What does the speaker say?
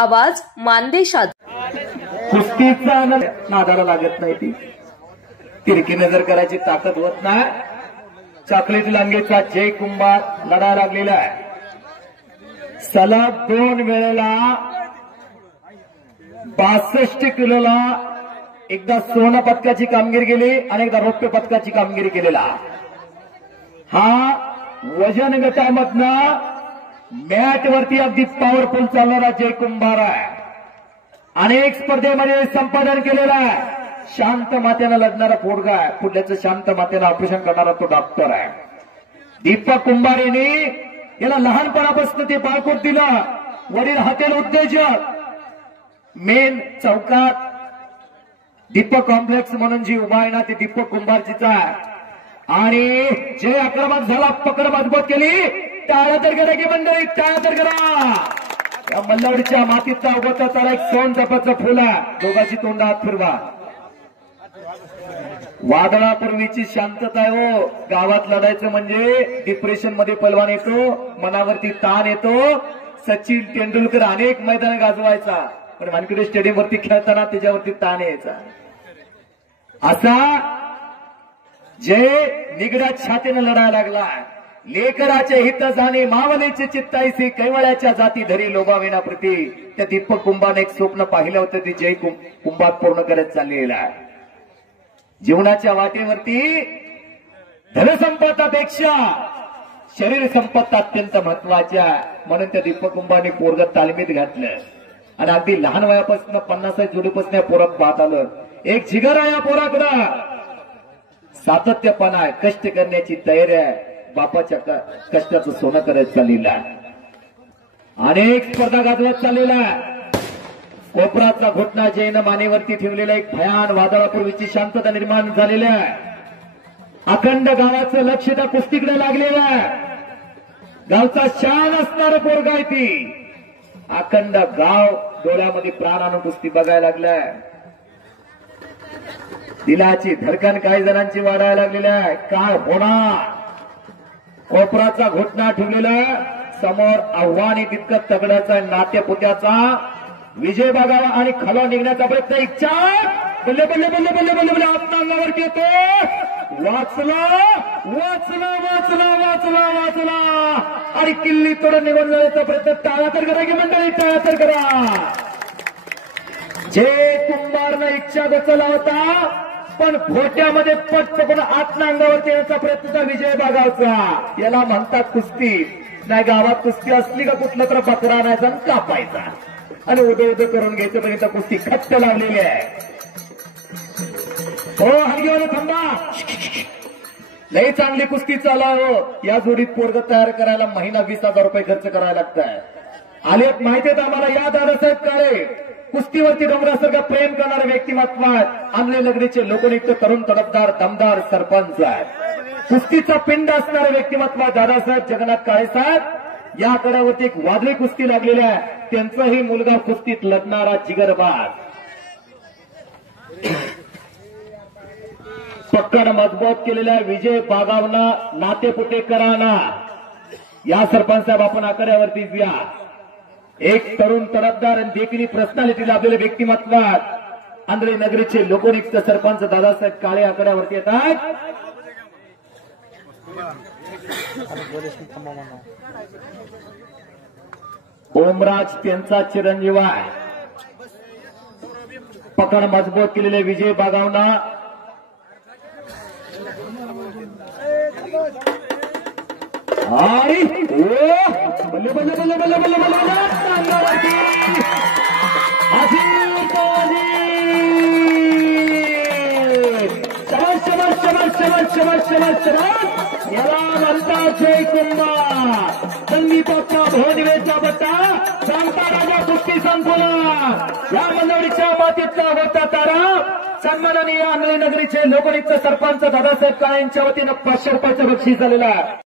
आवाज मानदेशात। कुस्तीचा नादाला लागत नाही ती तिरकी नजर करायची ताकद होत नाही। चॉकलेट लांगेचा जय कुंभार लढा लागलेला आहे। सलग 2 वेळेला 62 किलोला एकदा सोना पदकाची कामगिरी केली आणि एकदा रौप्य पदकाची कामगिरी केलेला हा वजन गटामधनं मॅट वरती अगदी पॉवरफुल चालणारा जय कुंभार आहे। अनेक स्पर्धेमध्ये संपादन केलेला आहे। शांत मातेनं लढणारा पोरगा आहे। पुढल्याचं शांत मातेनं ऑपरेशन करणारा तो डॉक्टर आहे। दीपक कुंभार यांनी याला लहानपणापासून ते बाळकूट दिलं। वडील हॉटेल उद्योजक, मेन चौकात दीपक कॉम्प्लेक्स म्हणून जी उभा आहे ना ते दीपक कुंभारजीचा आहे। आणि जे आक्रमक झाला, पकड मजबूत केली, टाळ्या तर करा की मंडळी, टाळ्या तर करा। या मल्लावडीच्या मातीचा उभा त्याला एक सोन जपाचं फुल आहे। दोघांची तोंड हात फिरवा। वादळापूर्वीची शांतता आहे हो। गावात लढायचं म्हणजे डिप्रेशन मध्ये पैलवान येतो, मनावरती ताण येतो। सचिन तेंडुलकर अनेक मैदान गाजवायचा, पण वानखेडे स्टेडियम वरती खेळताना त्याच्यावरती ताण यायचा। असा जे निगडात छातीनं लढायला लागला। लेकराचे हित जाणे मावलेचे चित्ताईसी, कैवळ्याच्या जाती धरी लोभाविना प्रती। त्या दीपक कुंभारने एक स्वप्न पाहिलं होतं, ते जय कुंभार पूर्ण करत चाललेलं आहे। जीवनाच्या वाटेवरती धनसंपत्तीपेक्षा शरीर संपत्ती अत्यंत महत्वाच्या, म्हणून त्या दीपक कुंभारने पोरग तालमीत घातलं आणि अगदी लहान वयापासून 50 जुडीपासून पोरात पाहत आलं। एक जिगर आहे या पोराकडं, सातत्यपणा आहे, कष्ट करण्याची तयारी आहे। बापाच्या कष्टाचं सोनं करत चाललेलं आहे। अनेक स्पर्धा गाजवत चाललेला आहे। कोपराचा घोटणा जैन मानेवरती ठेवलेला एक भयान वादळापूर्वीची शांतता निर्माण झालेली आहे। अखंड गावाचं लक्ष त्या कुस्तीकडे लागलेलं आहे। गावचा शान असणारं पोरगा आहे ती। अखंड गाव डोळ्यामध्ये प्राण आणून कुस्ती बघायला लागलाय। दिलाची धडकन काही जणांची वाढायला लागलेली आहे। काय होणार? कोपराचा घोटणा ठेवलेला समोर आव्हान तितकं तगड्याचा नाट्यपुत्याचा विजय बघावा आणि खालून निघण्याचा प्रयत्न। इच्छा बल्ले बल्ले बल्ले बल्ले बल्ले बल्ले अंगावरती येतो। वाचला वाचला वाचला वाचला वाचला आणि किल्ली तोडून निघून जाण्याचा प्रयत्न। टाळा तर करा की मंडळी, टाळा तर करा। जय कुंभारनं इच्छा गचला होता, पण घोट्यामध्ये पट पकडून आतल्या अंगावरती येण्याचा प्रयत्न विजय बघावचा। याला म्हणतात कुस्ती। नाही गावात कुस्ती असली का कुठलं तर बकरा आणायचा आणि कापायचा आणि उदो करून घ्यायचं, म्हणजे कुस्ती खट्ट लावलेली आहे। हो हलगीवाले थांबा, लई चांगली कुस्ती चालू हो। या जोडीत पोरग तयार करायला महिना 20,000 रुपये खर्च करायला लागतात। आलेत माहितीत आम्हाला। या दादासाहेब काळे कुस्तीवरती डोंगरासारखं प्रेम करणारे व्यक्तिमत्व आहेत। आमले नगरीचे लोकनियुक्त तरुण तडफदार दमदार सरपंच आहेत। कुस्तीचा पिंड असणारे व्यक्तिमत्व दादासाहेब जगन्नाथ काळे साहेब। या आकड्यावरती एक वादळी कुस्ती लागलेली आहे। त्यांचाही मुलगा कुस्तीत लढणारा जिगरबाज, पक्कड मजबूत केलेल्या विजय बागावना नातेपुतेकरांना या सरपंच साहेब आपण आकड्यावरती या। एक तरुण तडफदार आणि देखणी पर्सनॅलिटी लाभलेले व्यक्तिमत्व आंध्रे नगरीचे लोकनियुक्त सरपंच दादासाहेब काळे आकड्यावरती येत आहेत। ओमराज त्यांचा चिरंजीव आहे। पकड मजबूत केलेले विजय बागावना आणि बल्ले बल्ले बल्ले बल्ले बल्ले बल्ले याला म्हणतात जय कुंभार। संगीताचा भोनिवेचा बट्टा सांगता राजा कुस्ती संपला। या मंडळीच्या मातीतला होता तारा सन्माननीय आंधळी नगरीचे लोकनियुक्त सरपंच दादासाहेब काळे यांच्या वतीनं 500 रुपयाचं बक्षीस झालेलं आहे।